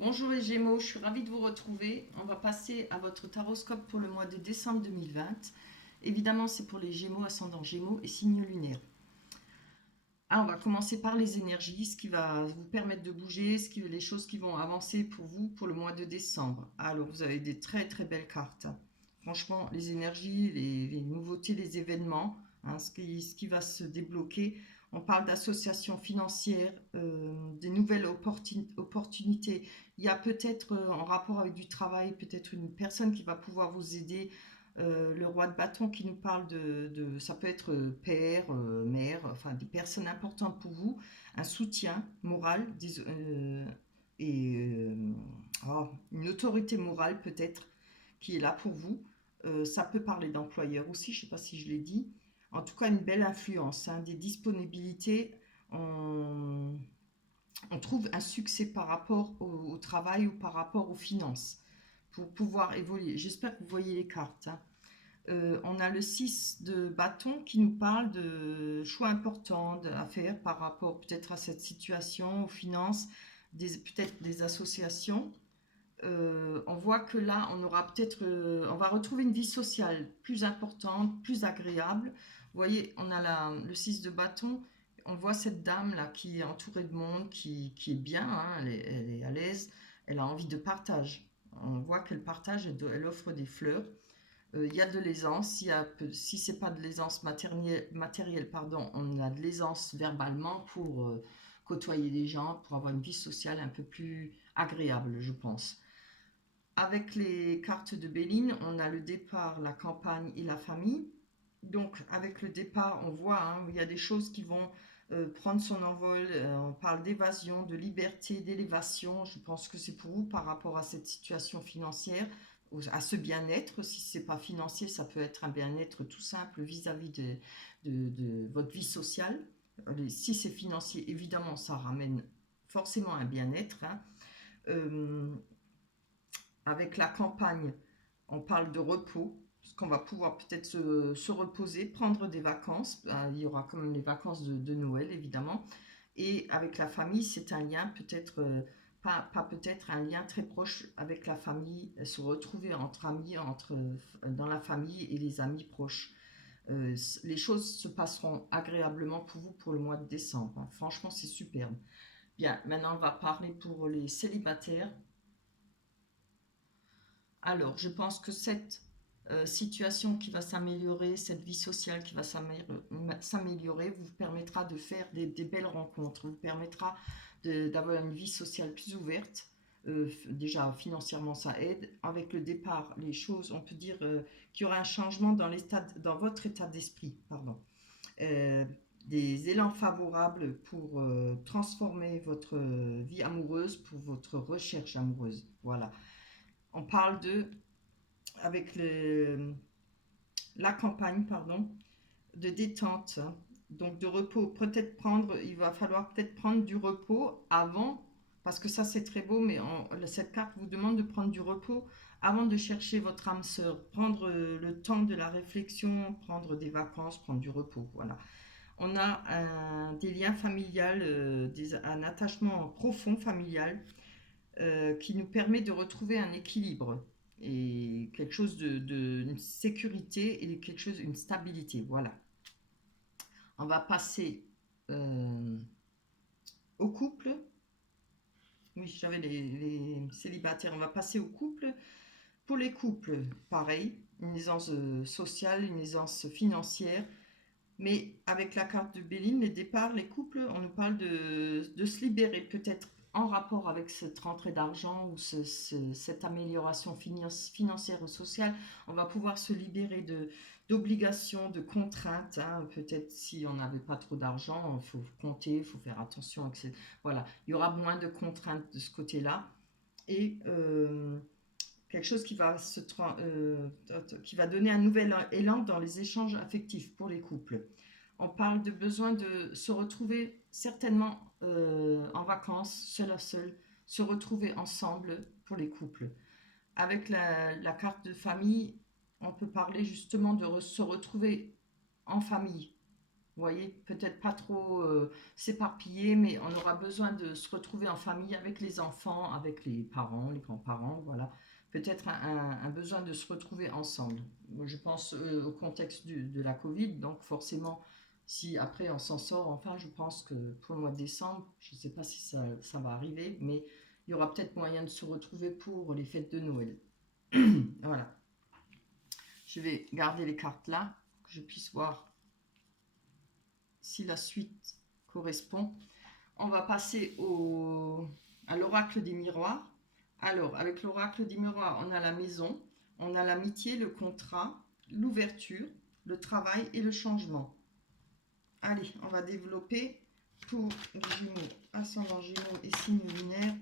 Bonjour les Gémeaux, je suis ravie de vous retrouver. On va passer à votre taroscope pour le mois de décembre 2020. Évidemment, c'est pour les Gémeaux, ascendant Gémeaux et signe lunaire. On va commencer par les énergies, ce qui va vous permettre de bouger, les choses qui vont avancer pour vous pour le mois de décembre. Alors, vous avez des très très belles cartes. Franchement, les énergies, les nouveautés, les événements, ce qui va se débloquer. On parle d'associations financières, des nouvelles opportunités. Il y a peut-être en rapport avec du travail, peut-être une personne qui va pouvoir vous aider. Le roi de bâton qui nous parle ça peut être père, mère, enfin des personnes importantes pour vous, un soutien moral et une autorité morale peut-être qui est là pour vous. Ça peut parler d'employeur aussi, je ne sais pas si je l'ai dit. En tout cas, une belle influence, des disponibilités. On, on trouve un succès par rapport au travail ou par rapport aux finances pour pouvoir évoluer. J'espère que vous voyez les cartes. On a le 6 de bâton qui nous parle de choix importants à faire par rapport peut-être à cette situation, aux finances, peut-être des associations. On voit que là, on va retrouver une vie sociale plus importante, plus agréable. Vous voyez, on a le 6 de bâton, on voit cette dame là qui est entourée de monde, qui est bien, elle est à l'aise, elle a envie de partage. On voit qu'elle partage, elle offre des fleurs. Il y a de l'aisance, si c'est pas de l'aisance matérielle, pardon, on a de l'aisance verbalement pour côtoyer les gens, pour avoir une vie sociale un peu plus agréable, je pense. Avec les cartes de Béline, on a le départ, la campagne et la famille. Donc, avec le départ, on voit, il y a des choses qui vont prendre son envol. On parle d'évasion, de liberté, d'élévation. Je pense que c'est pour vous par rapport à cette situation financière, à ce bien-être. Si ce n'est pas financier, ça peut être un bien-être tout simple vis-à-vis de votre vie sociale. Si c'est financier, évidemment, ça ramène forcément un bien-être. Euh, Avec la campagne, on parle de repos, parce qu'on va pouvoir peut-être se reposer, prendre des vacances. Il y aura quand même les vacances de Noël, évidemment. Et avec la famille, c'est un lien peut-être, pas peut-être, un lien très proche avec la famille, se retrouver entre amis, dans la famille et les amis proches. Les choses se passeront agréablement pour vous pour le mois de décembre. Franchement, c'est superbe. Bien, maintenant on va parler pour les célibataires. Alors, je pense que cette situation qui va s'améliorer, cette vie sociale qui va s'améliorer, vous permettra de faire des belles rencontres, vous permettra d'avoir une vie sociale plus ouverte. Déjà, financièrement, ça aide. Avec le départ, les choses, on peut dire qu'il y aura un changement dans votre état d'esprit. Pardon. Euh, des élans favorables pour transformer votre vie amoureuse, pour votre recherche amoureuse. Voilà. On parle avec la campagne, pardon, de détente, donc de repos. Il va falloir peut-être prendre du repos avant, parce que ça c'est très beau, mais cette carte vous demande de prendre du repos avant de chercher votre âme sœur, prendre le temps de la réflexion, prendre des vacances, prendre du repos. Voilà. On a des liens familiales, un attachement profond familial qui nous permet de retrouver un équilibre et quelque chose une sécurité et quelque chose, une stabilité. Voilà. On va passer euh, au couple. Oui, j'avais les célibataires. On va passer au couple. Pour les couples, pareil, une aisance sociale, une aisance financière. Mais avec la carte de Béline, les départs, les couples, on nous parle de se libérer peut-être en rapport avec cette rentrée d'argent ou cette amélioration financière ou sociale. On va pouvoir se libérer d'obligations, de contraintes. Peut-être si on n'avait pas trop d'argent, il faut compter, il faut faire attention, etc. Voilà, il y aura moins de contraintes de ce côté-là. Et quelque chose qui va donner un nouvel élan dans les échanges affectifs pour les couples. On parle de besoin de se retrouver certainement en vacances, seul à seul, se retrouver ensemble pour les couples. Avec la carte de famille, on peut parler justement se retrouver en famille, Vous voyez, peut-être pas trop s'éparpiller, mais on aura besoin de se retrouver en famille avec les enfants, avec les parents, les grands-parents, voilà. Peut-être un besoin de se retrouver ensemble. Moi, je pense au contexte de la Covid, donc forcément, si après on s'en sort, enfin, je pense que pour le mois de décembre, je ne sais pas si ça va arriver, mais il y aura peut-être moyen de se retrouver pour les fêtes de Noël. Voilà. Je vais garder les cartes là, que je puisse voir si la suite correspond. On va passer à l'oracle des miroirs. Alors, avec l'oracle des miroirs, on a la maison, on a l'amitié, le contrat, l'ouverture, le travail et le changement. Allez, on va développer pour les Gémeaux, ascendant Gémeaux et signe lunaire.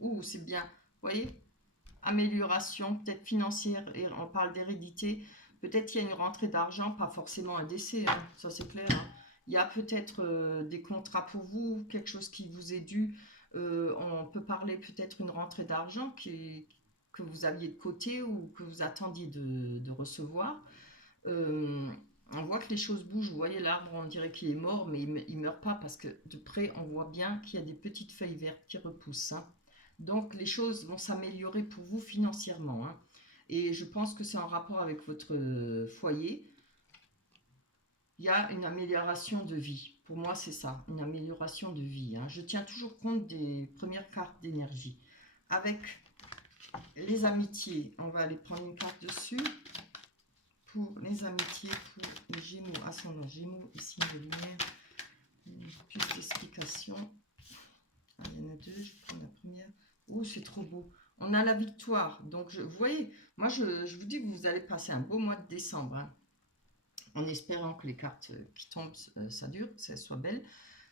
Ouh, c'est bien. Vous voyez, amélioration, peut-être financière, et on parle d'hérédité. Peut-être qu'il y a une rentrée d'argent, pas forcément un décès, hein, ça c'est clair. Hein. Il y a peut-être des contrats pour vous, quelque chose qui vous est dû. On peut parler peut-être une rentrée d'argent que vous aviez de côté ou que vous attendiez de recevoir. Euh, on voit que les choses bougent. Vous voyez, l'arbre, on dirait qu'il est mort, mais il ne meurt pas parce que de près, on voit bien qu'il y a des petites feuilles vertes qui repoussent. Hein. Donc, les choses vont s'améliorer pour vous financièrement. Hein. Et je pense que c'est en rapport avec votre foyer. Il y a une amélioration de vie. Pour moi, c'est ça, une amélioration de vie. Hein. Je tiens toujours compte des premières cartes d'énergie. Avec les amitiés, on va aller prendre une carte dessus. Pour les amitiés, pour les Gémeaux, ascendant Gémeaux, ici de lumière, plus d'explications. Ah, il y en a deux, je prends la première. Oh, c'est trop beau. On a la victoire. Donc, vous voyez, moi, je vous dis que vous allez passer un beau mois de décembre. Hein, en espérant que les cartes qui tombent, ça dure, que ça soit belle.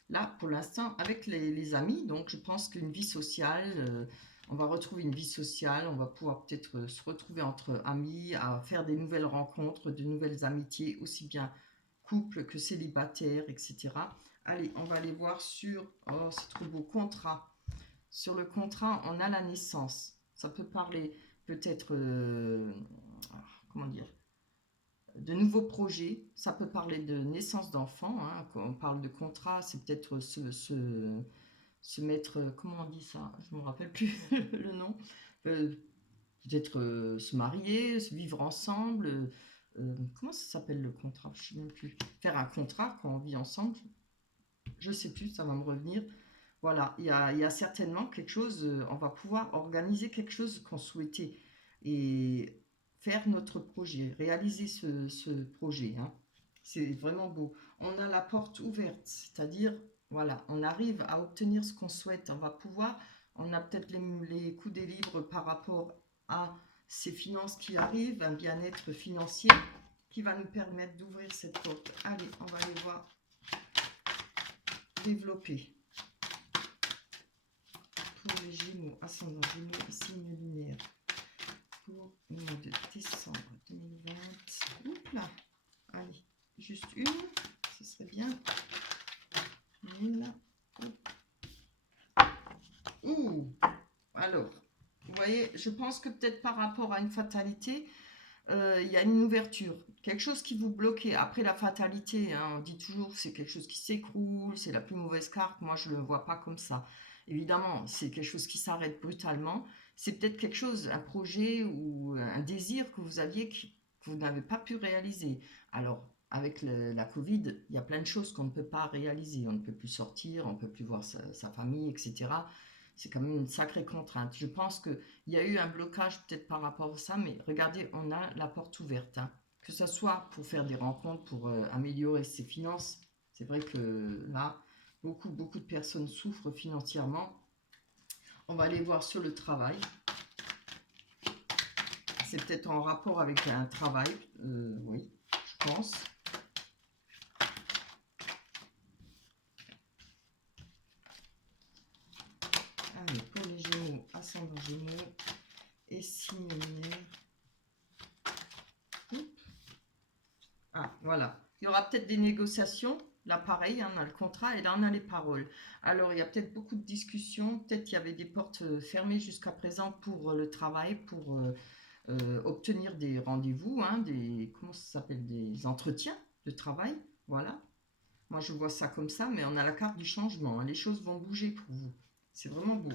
Là, pour l'instant, avec les amis, donc je pense qu'une vie sociale, on va retrouver une vie sociale, on va pouvoir peut-être se retrouver entre amis, à faire des nouvelles rencontres, de nouvelles amitiés, aussi bien couple que célibataire, etc. Allez, on va aller voir sur, oh c'est trop beau, contrat. Sur le contrat, on a la naissance. Ça peut parler peut-être, comment dire, de nouveaux projets. Ça peut parler de naissance d'enfants. Hein. Quand on parle de contrat, c'est peut-être se mettre, comment on dit ça? Je ne me rappelle plus le nom. Peut-être se marier, se vivre ensemble. Comment ça s'appelle le contrat? Je ne sais même plus. Faire un contrat quand on vit ensemble. Je ne sais plus, ça va me revenir. Voilà, il y a certainement quelque chose, on va pouvoir organiser quelque chose qu'on souhaitait et faire notre projet, réaliser ce projet. Hein. C'est vraiment beau. On a la porte ouverte, c'est-à-dire, voilà, on arrive à obtenir ce qu'on souhaite. On va pouvoir, on a peut-être les coups des livres par rapport à ces finances qui arrivent, un bien-être financier qui va nous permettre d'ouvrir cette porte. Allez, on va aller voir développer. Pour les Gémeaux, ascendant Gémeaux et signe lunaire. Pour le mois de décembre 2020. Oups là. Allez, juste une, ce serait bien. Une. Ouh. Alors, vous voyez, je pense que peut-être par rapport à une fatalité, il y a une ouverture. Quelque chose qui vous bloquait. Après la fatalité, hein, on dit toujours que c'est quelque chose qui s'écroule, c'est la plus mauvaise carte. Moi, je ne le vois pas comme ça. Évidemment, c'est quelque chose qui s'arrête brutalement. C'est peut-être quelque chose, un projet ou un désir que vous aviez que vous n'avez pas pu réaliser. Alors, avec la Covid, il y a plein de choses qu'on ne peut pas réaliser. On ne peut plus sortir, on ne peut plus voir sa famille, etc. C'est quand même une sacrée contrainte. Je pense qu'il y a eu un blocage peut-être par rapport à ça, mais regardez, on a la porte ouverte. Hein. Que ce soit pour faire des rencontres, pour améliorer ses finances. C'est vrai que là, beaucoup de personnes souffrent financièrement. On va aller voir sur le travail. C'est peut-être en rapport avec un travail, oui, je pense. Allez, pour les Gémeaux, ascendant Gémeaux et signe lunaire. Ah, voilà. Il y aura peut-être des négociations. Là, pareil, on a le contrat et là, on a les paroles. Alors, il y a peut-être beaucoup de discussions. Peut-être qu'il y avait des portes fermées jusqu'à présent pour le travail, pour obtenir des rendez-vous, hein, comment ça s'appelle, des entretiens de travail. Voilà. Moi, je vois ça comme ça, mais on a la carte du changement. Hein. Les choses vont bouger pour vous. C'est vraiment beau.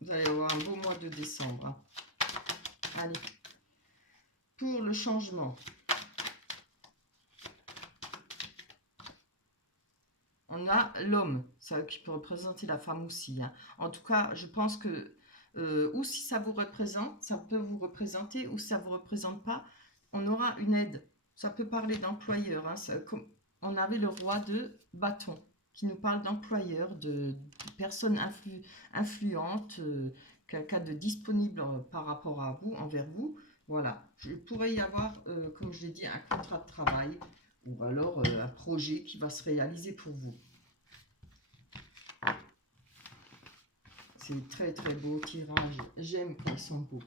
Vous allez avoir un beau mois de décembre. Hein. Allez. Pour le changement. On a l'homme, ça qui peut représenter la femme aussi. Hein. En tout cas, je pense que, ou si ça vous représente, ça peut vous représenter, ou si ça ne vous représente pas, on aura une aide. Ça peut parler d'employeur. Hein. On avait le roi de bâton qui nous parle d'employeur, de personnes influentes, quelqu'un de disponible par rapport à vous, envers vous. Voilà, il pourrait y avoir, comme je l'ai dit, un contrat de travail ou alors un projet qui va se réaliser pour vous. C'est très très beau tirage. J'aime quand ils sont beaux.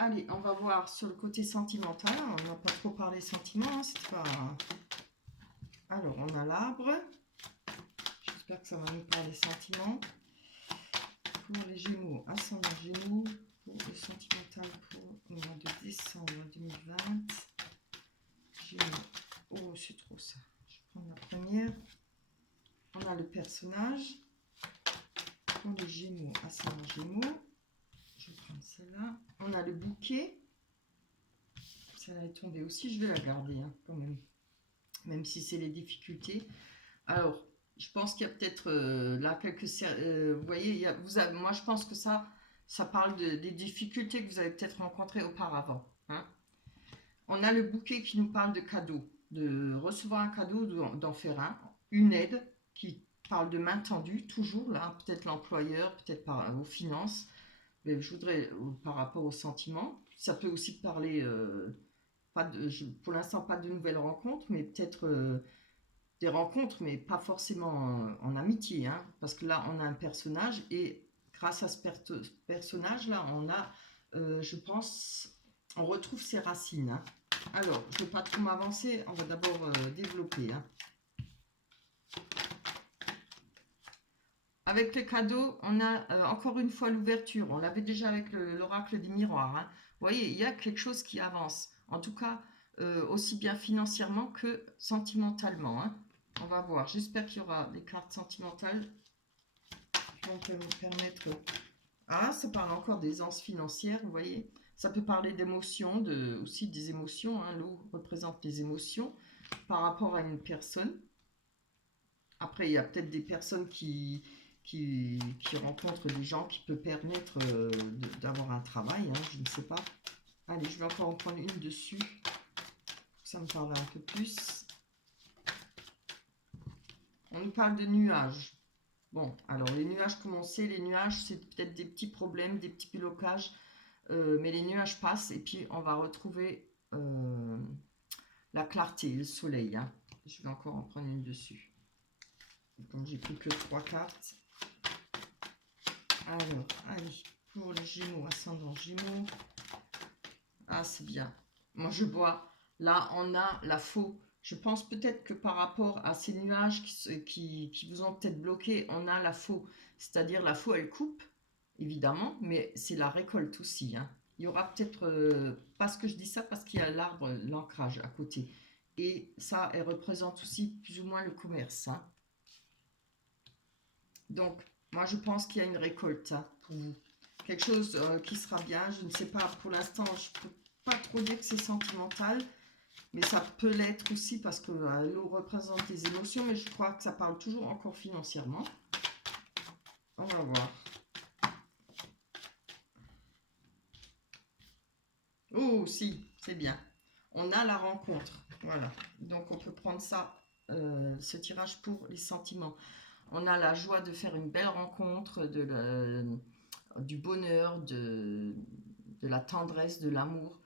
Allez, on va voir sur le côté sentimental. On n'a pas trop parlé sentiments. C'est pas... Alors, on a l'arbre. J'espère que ça va nous parler sentiments. Pour les Gémeaux, ascendant Gémeaux. Pour le sentimental pour le mois de décembre 2020. Gémeaux. Oh, c'est trop ça. Je vais prendre la première. On a le personnage. Pour les Gémeaux, ascendant Gémeaux. Je vais prendre celle-là. On a le bouquet. Celle-là est tombée aussi. Je vais la garder hein, quand même. Même si c'est les difficultés. Alors, je pense qu'il y a peut-être là quelques... vous voyez, moi je pense que ça parle des difficultés que vous avez peut-être rencontrées auparavant. Hein. On a le bouquet qui nous parle de cadeaux. De recevoir un cadeau, d'en faire un. Une aide qui parle de main tendue, toujours là. Peut-être l'employeur, peut-être aux finances. Mais je voudrais, par rapport aux sentiments, ça peut aussi parler, pour l'instant pas de nouvelles rencontres, mais peut-être des rencontres, mais pas forcément en amitié, hein, parce que là on a un personnage et grâce à ce personnage-là, on a, je pense, on retrouve ses racines. Hein. Alors, je ne vais pas trop m'avancer, on va d'abord développer. Hein. Avec les cadeaux, on a encore une fois l'ouverture. On l'avait déjà avec l'oracle des miroirs. Hein. Vous voyez, il y a quelque chose qui avance. En tout cas, aussi bien financièrement que sentimentalement. Hein. On va voir. J'espère qu'il y aura des cartes sentimentales qui vont vous permettre... Ah, ça parle encore d'aisance financière, vous voyez. Ça peut parler d'émotions, aussi des émotions. Hein. L'eau représente les émotions par rapport à une personne. Après, il y a peut-être des personnes qui rencontrent des gens qui peuvent permettre d'avoir un travail, hein, je ne sais pas. Allez, je vais encore en prendre une dessus. Ça me parle un peu plus. On nous parle de nuages. Bon, alors les nuages, comme on sait, les nuages, c'est peut-être des petits problèmes, des petits blocages, mais les nuages passent et puis on va retrouver la clarté, le soleil. Hein. Je vais encore en prendre une dessus. Comme j'ai pris que 3 cartes. Alors, allez, pour les Gémeaux, ascendant Gémeaux. Ah, c'est bien. Moi, je vois. Là, on a la faux. Je pense peut-être que par rapport à ces nuages qui vous ont peut-être bloqué, on a la faux. C'est-à-dire la faux, elle coupe, évidemment, mais c'est la récolte aussi. Hein. Il y aura peut-être... parce que je dis ça, parce qu'il y a l'arbre, l'ancrage à côté. Et ça, elle représente aussi plus ou moins le commerce. Hein. Donc, moi, je pense qu'il y a une récolte hein, pour vous. Quelque chose qui sera bien. Je ne sais pas, pour l'instant, je ne peux pas trop dire que c'est sentimental. Mais ça peut l'être aussi parce que l'eau représente les émotions. Mais je crois que ça parle toujours encore financièrement. On va voir. Oh, si, c'est bien. On a la rencontre. Voilà. Donc, on peut prendre ça, ce tirage pour les sentiments. On a la joie de faire une belle rencontre, du bonheur, de la tendresse, de l'amour.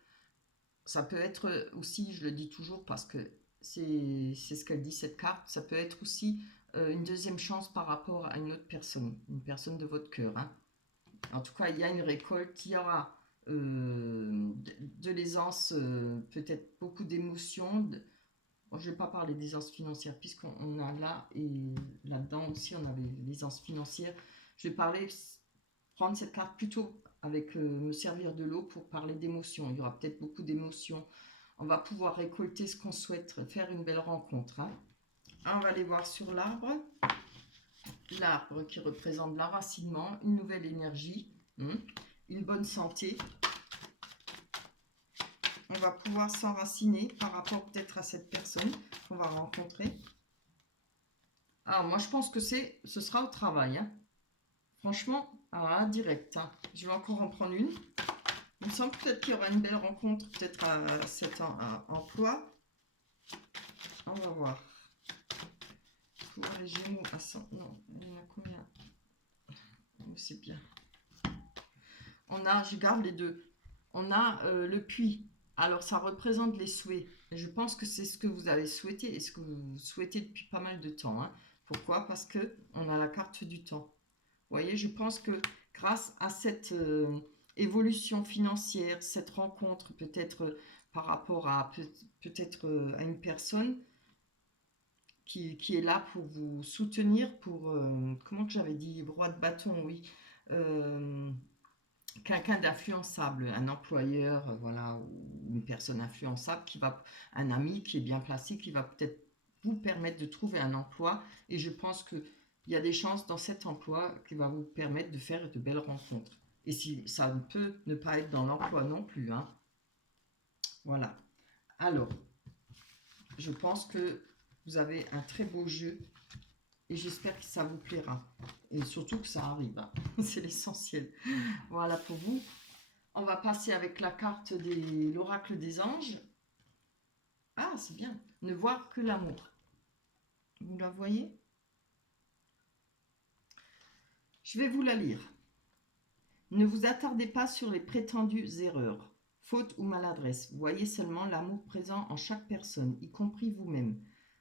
Ça peut être aussi, je le dis toujours parce que c'est ce qu'elle dit cette carte, ça peut être aussi une deuxième chance par rapport à une autre personne, une personne de votre cœur. Hein. En tout cas, il y a une récolte, il y aura de l'aisance, peut-être beaucoup d'émotions. Bon, je ne vais pas parler d'aisance financière puisqu'on a là et là-dedans aussi on avait l'aisance financière. Je vais prendre cette carte plutôt avec me servir de l'eau pour parler d'émotions. Il y aura peut-être beaucoup d'émotions. On va pouvoir récolter ce qu'on souhaite, faire une belle rencontre. Hein. On va aller voir sur l'arbre. L'arbre qui représente l'enracinement, une nouvelle énergie, une bonne santé. On va pouvoir s'enraciner par rapport peut-être à cette personne qu'on va rencontrer. Alors moi je pense que ce sera au travail. Hein. Franchement, direct. Hein. Je vais encore en prendre une. Il me semble peut-être qu'il y aura une belle rencontre peut-être à cet emploi. On va voir. Pour les Gémeaux à 100. Non, il y en a combien? C'est bien. On a, je garde les deux. On a le puits. Alors, ça représente les souhaits. Je pense que c'est ce que vous avez souhaité et ce que vous souhaitez depuis pas mal de temps. Hein. Pourquoi? Parce que on a la carte du temps. Vous voyez, je pense que grâce à cette évolution financière, cette rencontre peut-être par rapport à peut-être à une personne qui est là pour vous soutenir, pour, comment que j'avais dit, roi de bâton, oui, quelqu'un d'influençable, un employeur, voilà, ou une personne influençable un ami qui est bien placé, qui va peut-être vous permettre de trouver un emploi. Et je pense qu'il y a des chances dans cet emploi qui va vous permettre de faire de belles rencontres. Et si ça ne peut ne pas être dans l'emploi non plus, hein. Voilà. Alors, je pense que vous avez un très beau jeu et j'espère que ça vous plaira. Et surtout que ça arrive, hein. C'est l'essentiel. Voilà pour vous. On va passer avec la carte de l'oracle des anges. Ah, c'est bien. Ne voir que l'amour. Vous la voyez? Je vais vous la lire. Ne vous attardez pas sur les prétendues erreurs, fautes ou maladresses. Voyez seulement l'amour présent en chaque personne, y compris vous-même.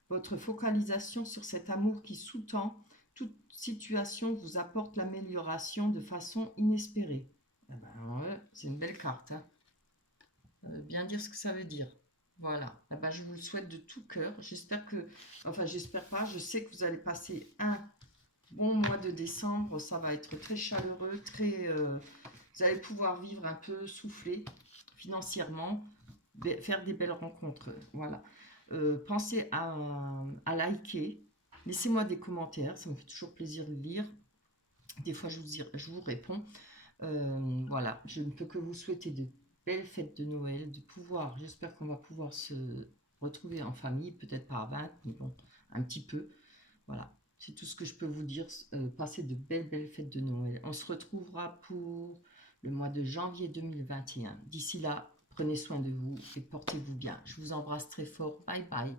Votre focalisation sur cet amour qui sous-tend toute situation vous apporte l'amélioration de façon inespérée. Eh ben, ouais, c'est une belle carte. Hein. Ça veut bien dire ce que ça veut dire. Voilà. Eh ben, je vous le souhaite de tout cœur. J'espère que, enfin, j'espère pas, je sais que vous allez passer un bon mois de décembre. Ça va être très chaleureux, vous allez pouvoir vivre un peu soufflé financièrement, faire des belles rencontres. Voilà. Pensez à liker. Laissez-moi des commentaires, ça me fait toujours plaisir de lire. Des fois, je vous réponds. Voilà, je ne peux que vous souhaiter de belles fêtes de Noël, j'espère qu'on va pouvoir se retrouver en famille, peut-être pas à 20, mais bon, un petit peu. Voilà, c'est tout ce que je peux vous dire. Passez de belles fêtes de Noël. On se retrouvera pour le mois de janvier 2021. D'ici là, prenez soin de vous et portez-vous bien. Je vous embrasse très fort. Bye bye.